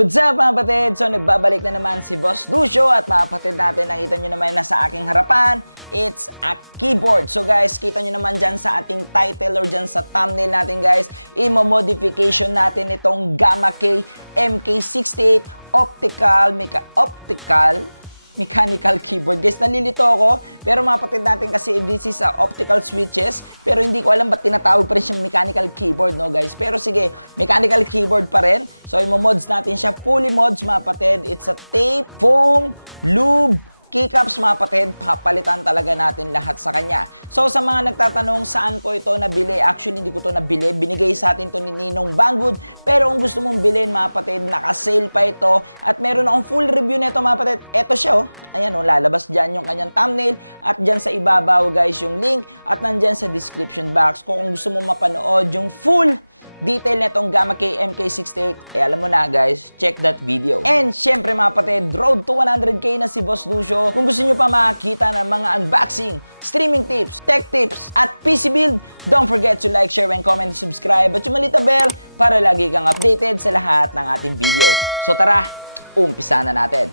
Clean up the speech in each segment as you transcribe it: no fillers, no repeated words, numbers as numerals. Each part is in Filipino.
What's up mga kapatid? So nagbabalik na naman si Boss Lucio at mga kapatid natin, nakita nyo naman na sa aking harapan, it's a keyboard. So guys, kita nyo naman dyan sa ating title or dyan sa thumbnail natin guys, imo-modification natin itong Gamma K MK68 mechanical keyboard. Guys, nalilito ako, pero mga kapatid natin kasi this is optical switches, pero hindi ko alam ba't tinatawag pa rin siyang mechanical keyboard, no guys? Pero sige, mechanical keyboard pa rin. So, imo-mods natin siya. Fully mods, mga kapatid. It's a tape, foam, lube, keycaps, mga kapatid, papalitan talaga natin lahat sa kanya. So, sa mga nagtatanong saan ko ito nabili, actually hindi ko ito nabili. Binigay sa atin to ni Ninong Banggood. Pero kung gusto mong bilhin, mga kapatid, naka-sale pa ito. At meron akong full review nito, mga kapatid. Ito siya, oh. Ayan, oh, lalabas dyan yung kanyang thumbnail. At dyan sa ibabaw, guys, yung link. At nandyan sa description box. Kung gusto mong mapanood yung full detail netong Gamma K MK68, alam mo na guys, check that video. And syempre mga kapatid, road to 100k na si Boss Lucio. Kung gusto nyo pa makakita ng mga unboxing, streaming tips, tech tips, at PC build, don't forget to like, share, and comment, subscribe, at yung malita bell para lagi kang updated sa lahat ng ating video. So tara, umpisa na natin.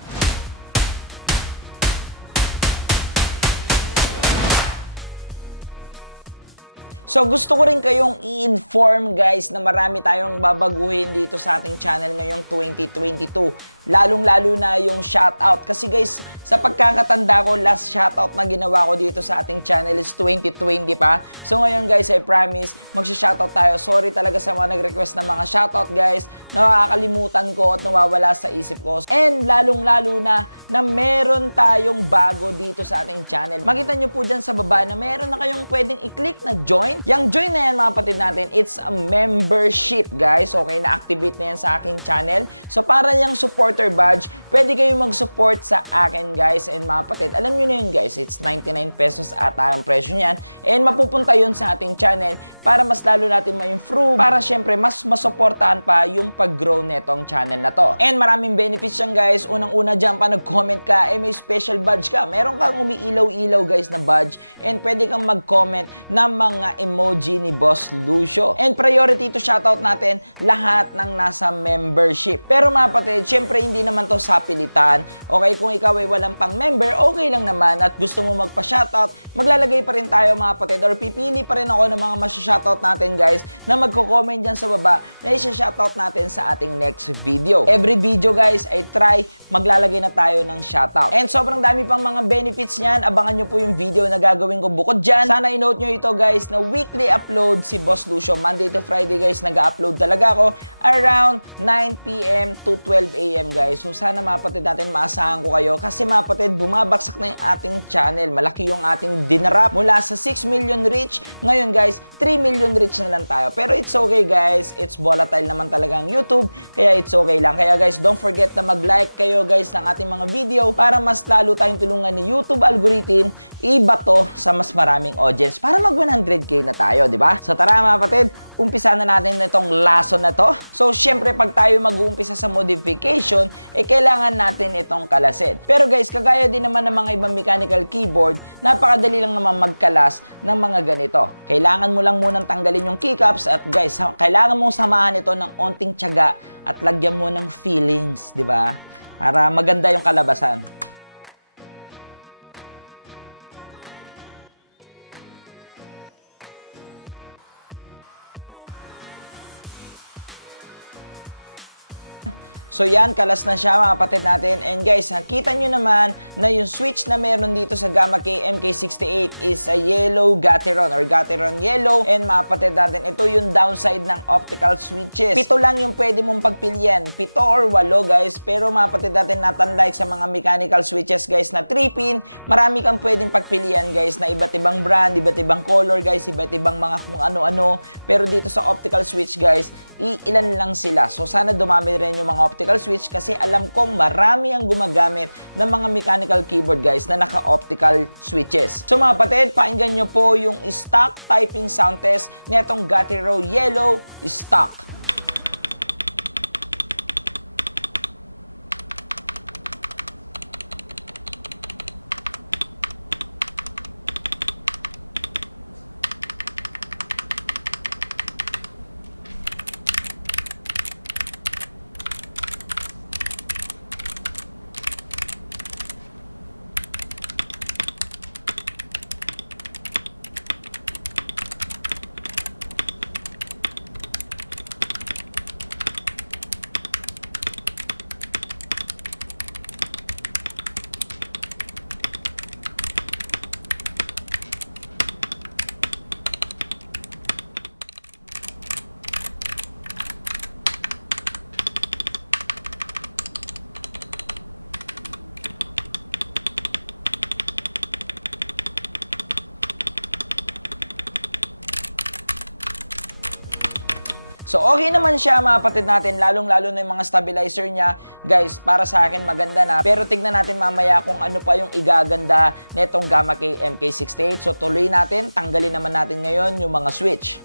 So gusto ko rin kayong i-inform guys na marami tayong babaguhin dito sa ating channel ngayong 2022. Lalong-lalo na yung shoutout. Kasi guys, sa pagkakatanda ko, last shoutout na ginawa ko dito sa ating channel is 2020 pa. So ngayon guys, I promise, magsha-shoutout tayo. Sorry talaga sa mga nag-request ng mga shoutout guys. Nakakalimutan ko at nawawala sa isip ko. And lalong-lalo na meron tayong bago dito sa ating channel. Makita nyo po dyan sa baba na meron na kayong pwedeng i-click na join. Yung join na yan mga kapatid natin, it's a membership guys. Okay, na-activate na yan sa aking channel. So para yung supporter badge, pwede kayo mag-support sa akin guys. And mga kapatid, alam nyo na yun guys, it's 99 pesos ata ang presyo niyan. And mapupunta yun sa ating channel para mas lalo natin ma-improve. Para syempre mas masuportahan pa yung pag-grow netong channel na to. And maraming benefits yan guys. Unang-una dyan pa nag-comment ka, may special badge ka. Meron kang umiilaw-ilaw guys na badge. And pwede kang mag-comment ng mga emoji ni Boss Lucio. And priority to shoutout natin lahat ng nasa membership. Pero mga kapatid, syempre hindi naman to sapilitan. Okay, kung ikaw ay walang pang member, okay lang naman at gusto mo magpa-shoutout, maglalagay pa rin tayo mga kapatid or pipili pa rin ako ng mga masya-shoutout natin guys na magko-comment dyan sa baba na i-shoutout natin sa ating next video. Every video guys, I try maglalagay na tayo ng shoutout. And sobrang dami pang mga benefits niyan. Abangan nyo po yung video na gagawin ko bukod dyan. Sana i-note nyo ito guys na weekly upload si Boss Lucio. Monday to Friday guys, nag-upload talaga ako around 9 PM to 12 AM guys. So sana mga kapatid natin, maasahan ko kayo kasi mga kapatid, bumabagsak na yung ating channel. Malaki yung ating dinarap mula sa 6 million reach. Ngayon guys, 3 million reach na lang tayo. Pero it's okay guys, it's volatile naman talaga ang YouTube, kaya it's okay lang. Kaya guys, don't forget na mag-like kayo guys ng ating mga video para mas lalo tayong tulungan ni YouTube algorithm ibato sa mas maraming audience para mag 100k na tayo, di ba? So tara mga kapatid, umpisa na natin itong lesson na to. So syempre pag tayo mag-uumpisa sa modification, kailangan natin itong kalasin. Pero guys, kagaya din naman ng mga ibang mechanical keyboard, napakadali lang naman magkalas ng mga ganito. Kailangan mo lang munang tanggalin yung keycaps at guys, kailangan mong samahan ito ng onting tiyaga at lagyan mo ng feelings, di ba? Para maganda yung kalabasan. So yan, kalas na siya mga kapatid natin. And guys, nakita nyo naman na yung switch na meron dito sa Gamma K MK68 is a yellow Gateron or Gateron yellow. And mga kapatid natin, ito yung downside ng optical switches. 7 lang yung pwede mong pagpilian. 7 or 8 guys. Pero mga kapatid natin, not unlike sa mga mechanical switches guys na 3-pin, marami kang pwedeng pagpilian guys na iba't ibang brand, iba't ibang color guys, iba't ibang mga kung ano-ano. Pero dito sa optical switch guys, ilan lang sila. So sana dumami rin yung mga optical switch kasi alam kong marami ang gumagamit ng mga mechanical keyboard guys na naka-optical switches. So mga kapatid, pakinggan nyo po yung stock typing sound test netong Gateron Yellow stock. So, okay naman siya mga kapatid natin, lalong-lalo na yung mga stabilizer niya. Guys, para sa akin maganda na. Pero tignan natin mamaya kung ano pa yung igaganda netong Gamma K MK68. So, tuloy natin, tanggalin naman natin ngayon yung mga switch.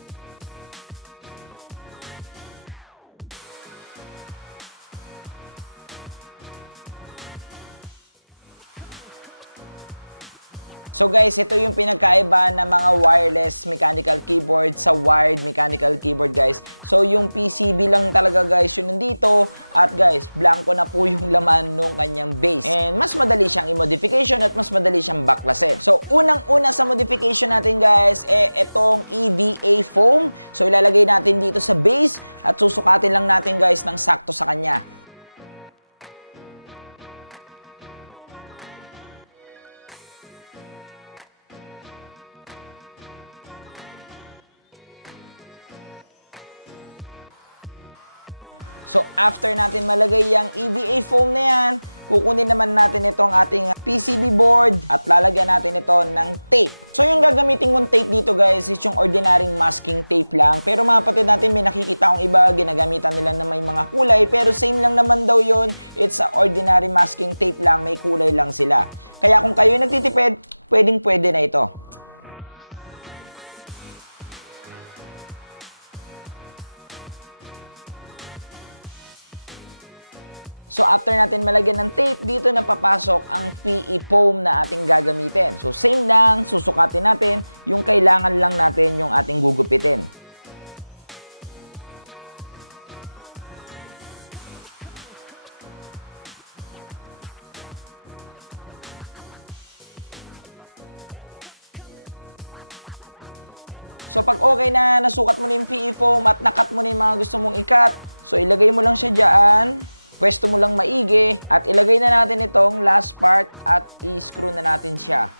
So guys, ito yung pinagkaiba ng mga wireless mechanical keyboard sa wired mechanical keyboard guys. So yung PCB lang talaga guys yung nandito at guys, blanco na po yung laman nung kanyang base. And mas madali siyang i-modification at mas madali siyang baklasin. So unang-una sa modification natin guys, itong EVA foam. So ilalagay natin dito sa base at susukatin lang natin guys ng sakto sa kanya. So, after natin malagay yung EVA foam na yan, kukunin naman natin itong ating PCB board at lalagyan natin ito ng tape. So, yung gagamitin kong tape dito guys is yung ordinaryong masking tape lang. Pero mga kapatid natin, may nakikita akong iba, ginagamitan nila na may mga kulay. Pero same lang naman daw yun. It's a ordinary masking tape lang, may kulay lang sila. Kaya kung kayo nagtitipid, pwedeng-pwede na ito. So, after natin malagyan ng tape, dito na papasok ang PE foam na ating gagamitin. So, same lang, susukatin natin. Yung kailangan lang natin yung ating gugupitin. So, pag okay na, nasukat mo na yung PE foam at nakat mo na yung mga gusto mong ikat, so, ilagay mo lang siya dyan. Pwesto mo lang maigi at ilagay na natin itong last part at i-screw na natin siya.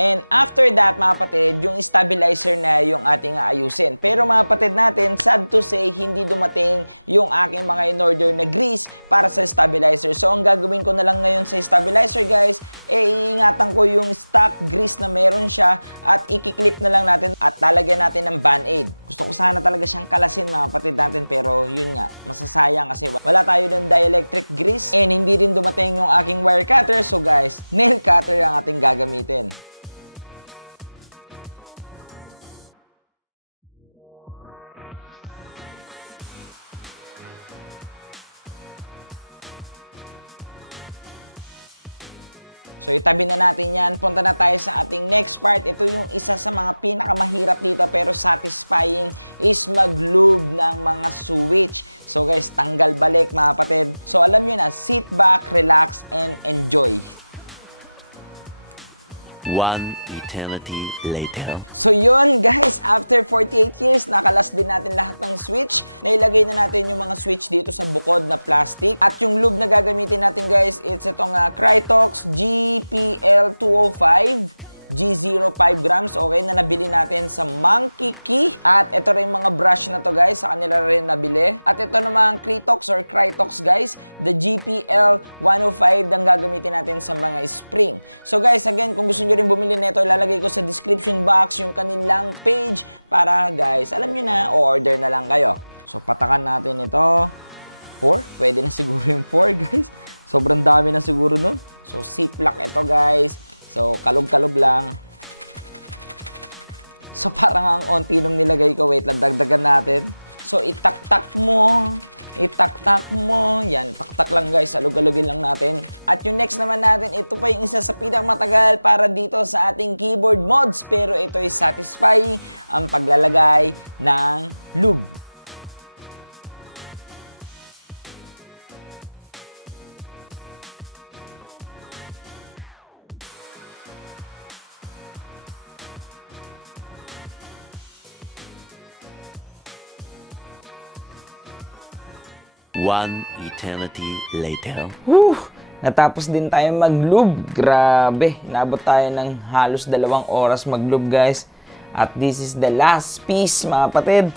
And after that, mga kapatid, yung stabilizer na yung ating aayusin. Pero mga kapatid natin, sad to say, hindi dumating yung aking mga in-order na grease para sa stabilizer. So, ang gagawin ko na lang ngayon sa stabilizer, guys, iingatan ko yung stock grease na meron siya at ikiklip na lang natin at lalagyan natin ng band-aid. Gusto ko sana talaga siyang kalasin, mga kapatid natin, pero yun nga, masasayang kasi wala tayo ng dielectric grease and hindi rin dumating yung aking wire cutter. So, guys, nail cutter ang ating gagamitin. So, itabi na natin yan. Punta na tayo sa ating next part. Ito yung isa sa mga pinakamahirap dito pero satisfying is mag-lube ng mga switch. So, guys, tanggal balik mga kapatid. So, alam nyo na, sit back, relax, and enjoy. One eternity later. So yun guys, after 48 years, nakalas din natin lahat ng switch. Nailagay na natin yung mga switch dito sa bukod na plastic. At yung lube na gagamitin natin guys, it's itong Krytox GPL205. G05 grams, okay, na nabili natin sa Monkey Key. At ito rin mga brush na to guys, sa kanila rin nabili. At ito naman Krytox or Krytox guys, the GPL105 ang gagamitin natin sa mga spring. So guys, again, kung gusto nyo rin bumili nito, ilalagay ko sa description box yung kanilang page para guys, alam nyo na, order na lang kayo. So patakan natin ito. 4, pwede na siguro yung 4 guys. Sobrang dami na siguro nun. So ziplock ito guys. So, kalog-kalog lang. So, parang ang onti nung nilagay ko. Wait lang, dagdagan natin. So, itak-tak mo. Itak-tak mo. Yan, tak-tak lang guys. Alug-alugin lang natin. At yung next naman natin, ito pa yung isa sa pinakamatagal para dito sa ating keyboard mods. Pero ito ay satisfying ang paglalagay ng lube. One eternity later. Natapos din tayo mag-lube. Grabe, nabot tayo ng halos 2 oras mag-lube guys. At this is the last piece mga kapatid.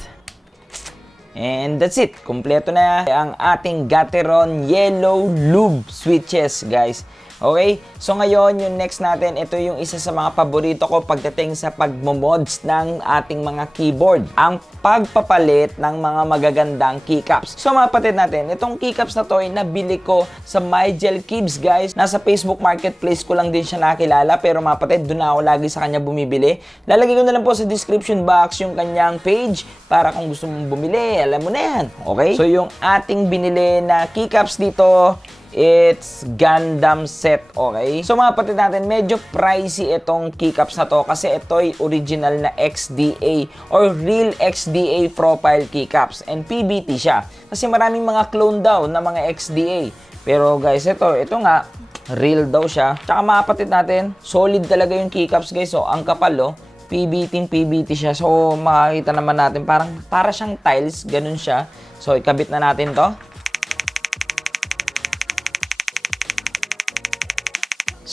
And that's it. Kompleto na ang ating Gateron Yellow Lube switches guys. Okay? So ngayon, yung next natin, ito yung isa sa mga paborito ko pagdating sa pagmomods ng ating mga keyboard. Ang pagpapalit ng mga magagandang keycaps. So mga kapatid natin, itong keycaps na to ay nabili ko sa Mygel Keybs, guys. Nasa Facebook Marketplace ko lang din siya nakilala, pero mga kapatid, doon na ako lagi sa kanya bumibili. Lalagay ko na lang po sa description box yung kanyang page para kung gusto mong bumili, alam mo na yan. Okay? So yung ating binili na keycaps dito, it's Gundam set, okay? So mga kapatid natin, medyo pricey itong keycaps na to kasi ito'y original na XDA or real XDA profile keycaps and PBT siya. Kasi maraming mga clone daw na mga XDA. Pero guys, ito nga, real daw siya. Tsaka mga kapatid natin, solid talaga yung keycaps, guys. So ang kapal, oh. PBT siya. So makikita naman natin, para siyang tiles, ganun siya. So ikabit na natin to.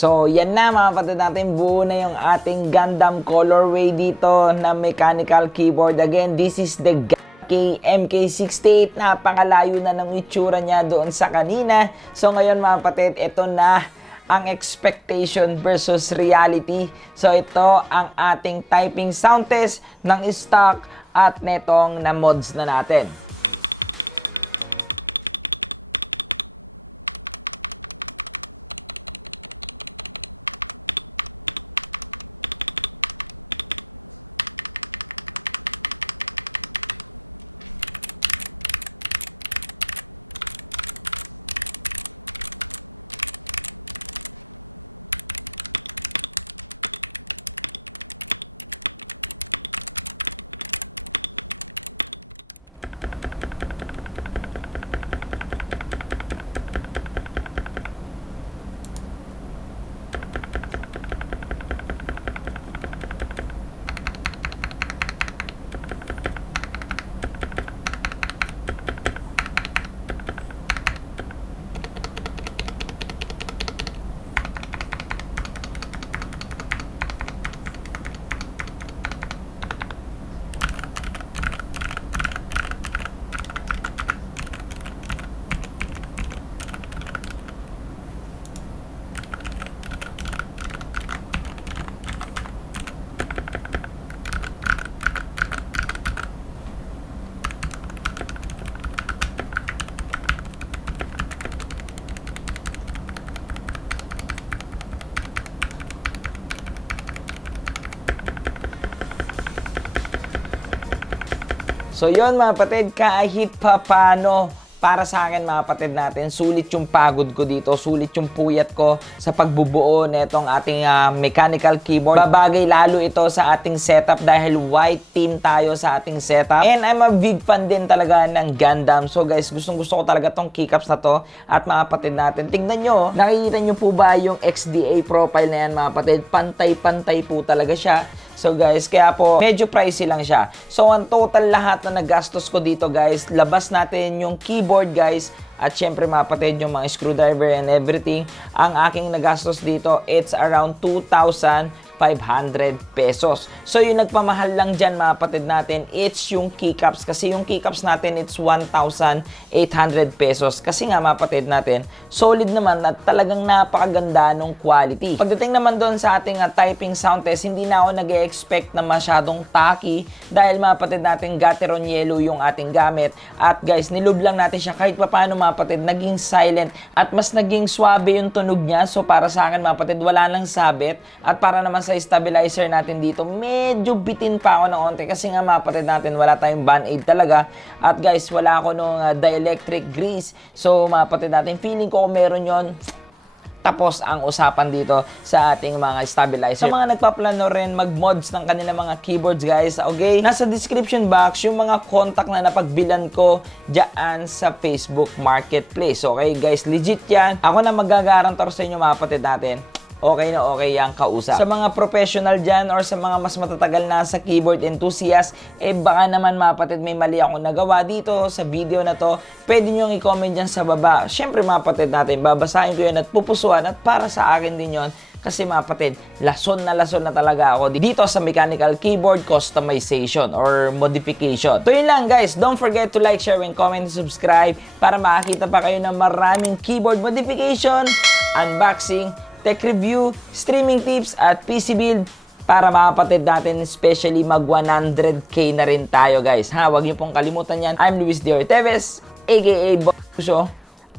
So, yan na mga kapatid natin, buo na yung ating Gundam colorway dito na mechanical keyboard. Again, this is the MK68. Napakalayo na ng itsura niya doon sa kanina. So, ngayon mga kapatid, ito na ang expectation versus reality. So, ito ang ating typing sound test ng stock at netong na mods na natin. So yon mga kapatid, kahit pa paano, para sa akin mga kapatid natin, sulit yung pagod ko dito, sulit yung puyat ko sa pagbubuo nitong ating mechanical keyboard. Babagay lalo ito sa ating setup dahil white team tayo sa ating setup. And I'm a big fan din talaga ng Gundam. So guys, gustong gusto ko talaga tong keycaps na to. At mga kapatid natin, tingnan nyo, nakikita nyo po ba yung XDA profile na yan mga kapatid? Pantay-pantay po talaga siya. So guys, kaya po medyo pricey lang siya. So ang total lahat na nagastos ko dito guys, labas natin yung keyboard guys, at syempre mga kapatid yung mga screwdriver and everything. Ang aking nagastos dito, it's around 2,500 pesos. So yung nagpamahal lang dyan mga kapatid natin, it's yung keycaps. Kasi yung keycaps natin, it's 1,800 pesos. Kasi nga mga kapatid natin, solid naman at talagang napakaganda ng quality. Pagdating naman doon sa ating typing sound test, hindi na ako nag-expect na masyadong tacky dahil mga kapatid natin, Gateron Yellow yung ating gamit. At guys, nilub lang natin siya kahit paano mga kapatid, naging silent at mas naging swabe yung tunog niya. So para sa akin mga kapatid, wala nang sabit. At para naman sa stabilizer natin dito, medyo bitin pa ako ng onte kasi nga mga kapatid natin, wala tayong band-aid talaga. At guys, wala ako nung dielectric grease. So mga kapatid natin, feeling ko kung meron yon, tapos ang usapan dito sa ating mga stabilizer. Sa mga nagpaplano rin mag-mods ng kanilang mga keyboards guys, okay? Nasa description box yung mga contact na napagbilan ko dyan sa Facebook Marketplace. Okay guys, legit yan. Ako na magagarantor sa inyo mga kapatid natin. Okay na okay yung kausap. Sa mga professional dyan or sa mga mas matatagal na sa keyboard enthusiast, baka naman mga kapatid may mali akong nagawa dito sa video na to, pwede nyo i-comment dyan sa baba. Siyempre mga kapatid natin, babasahin ko yun at pupusuan at para sa akin din yon. Kasi mga kapatid, lason na talaga ako dito sa mechanical keyboard customization or modification. So yun lang guys, don't forget to like, share, and comment, and subscribe para makakita pa kayo ng maraming keyboard modification unboxing, tech review, streaming tips, at PC build para makapatid natin, especially mag 100k na rin tayo guys. Ha, huwag niyo pong kalimutan yan. I'm Luis D. Orteves, aka Bosso,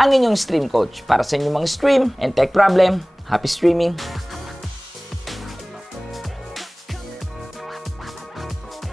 ang inyong stream coach para sa inyong mga stream and tech problem. Happy streaming!